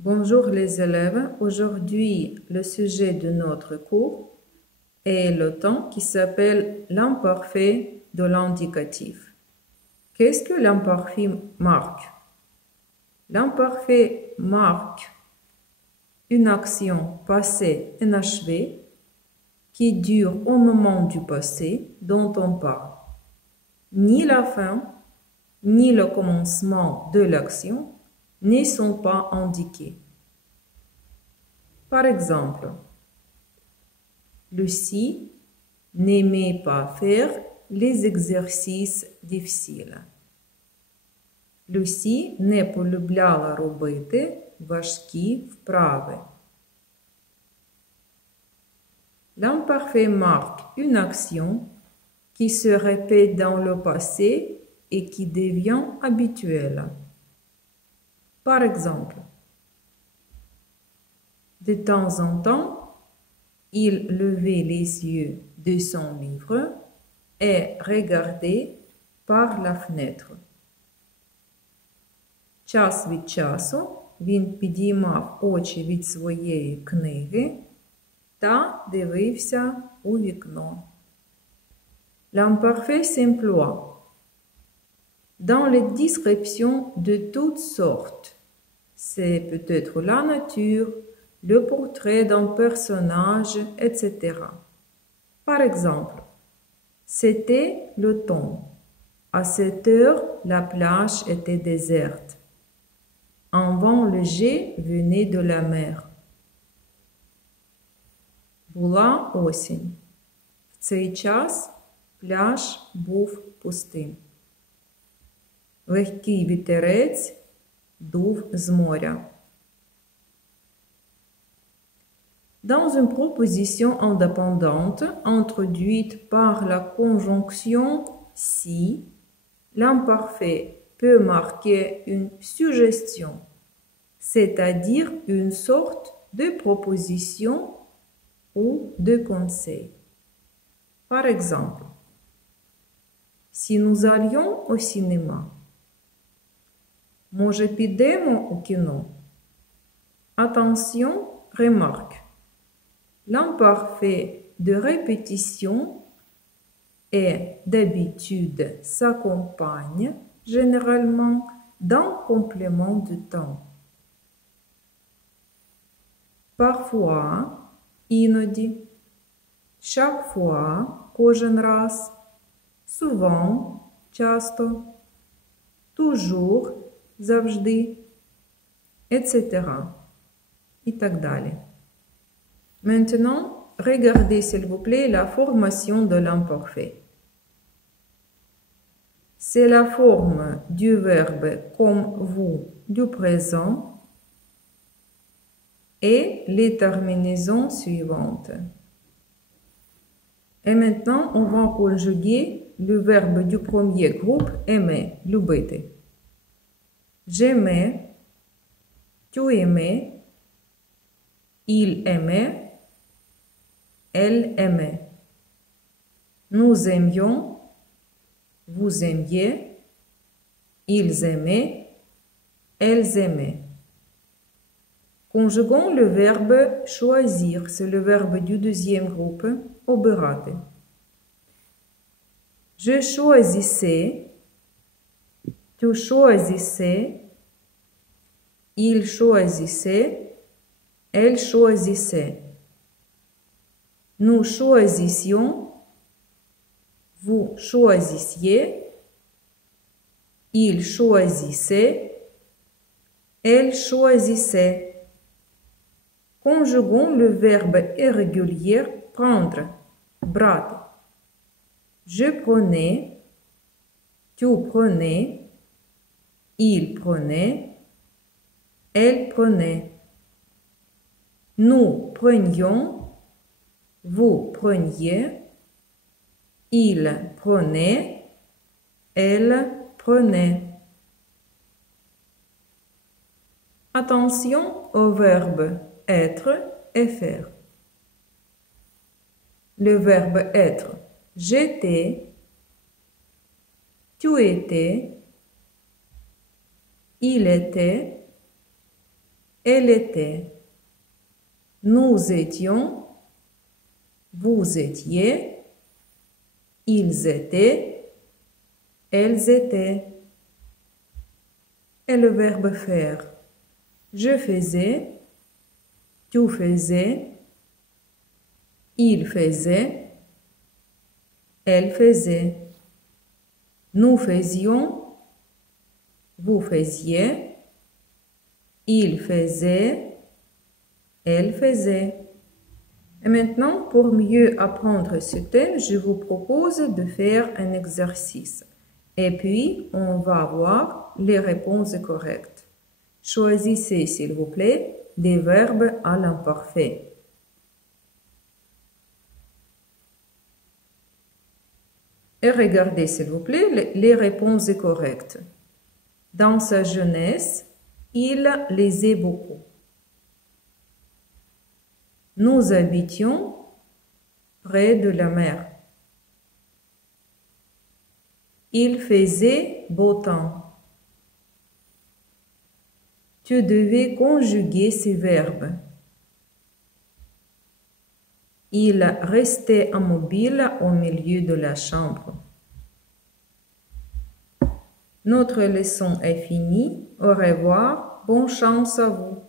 Bonjour les élèves, aujourd'hui le sujet de notre cours est le temps qui s'appelle l'imparfait de l'indicatif. Qu'est-ce que l'imparfait marque? L'imparfait marque une action passée inachevée qui dure au moment du passé dont on parle. Ni la fin, ni le commencement de l'action n'y sont pas indiqués. Par exemple, Lucie n'aimait pas faire les exercices difficiles. Люсі не полюбляла робити важкі вправи. L'imparfait marque une action qui se répète dans le passé et qui devient habituelle. Par exemple, de temps en temps, il levait les yeux de son livre et regardait par la fenêtre. Час від часу він підіймав очі від своєї книги та дивився у вікно. L'imparfait s'emploie dans les descriptions de toutes sortes. C'est peut-être la nature, le portrait d'un personnage, etc. Par exemple, c'était le temps. À cette heure, la plage était déserte. Un vent léger venait de la mer. Була осінь. В цей час пляж був пустим. Легкий вітерець дув з моря. Dans une proposition indépendante introduite par la conjonction si, l'imparfait peut marquer une suggestion, c'est-à-dire une sorte de proposition ou de conseil. Par exemple, si nous allions au cinéma, може підемо у кіно? Attention, remarque. L'imparfait de répétition et d'habitude s'accompagne généralement d'un complément de temps. Parfois, іноді, chaque fois, кожен раз, souvent, часто, toujours, завжди, etc. І так далі. Maintenant, regardez s'il vous plaît la formation de l'imparfait. C'est la forme du verbe comme vous du présent et les terminaisons suivantes. Et maintenant, on va conjuguer le verbe du premier groupe aimer, любити. J'aimais, tu aimais, il aimait, elle aimait. Nous aimions, vous aimiez, ils aimaient, elles aimaient. Conjuguons le verbe choisir, c'est le verbe du deuxième groupe, обирати. Je choisissais, tu choisissais, il choisissait, elle choisissait. Nous choisissions, vous choisissiez, il choisissait, elle choisissait. Conjuguons le verbe irrégulier prendre, брати. Je prenais, tu prenais, il prenait, elle prenait. Nous prenions, vous preniez, il prenait, elle prenait. Attention au verbe être et faire. Le verbe être, j'étais, tu étais, il était, elle était. Nous étions, vous étiez, ils étaient, elles étaient. Et le verbe faire. Je faisais, tu faisais, il faisait, elle faisait. Nous faisions, vous faisiez, il faisait, elle faisait. Et maintenant, pour mieux apprendre ce thème, je vous propose de faire un exercice. Et puis, on va voir les réponses correctes. Choisissez, s'il vous plaît, les verbes à l'imparfait. Et regardez, s'il vous plaît, les réponses correctes. Dans sa jeunesse, il lisait beaucoup. Nous habitions près de la mer. Il faisait beau temps. Tu devais conjuguer ces verbes. Il restait immobile au milieu de la chambre. Notre leçon est finie. Au revoir. Bonne chance à vous.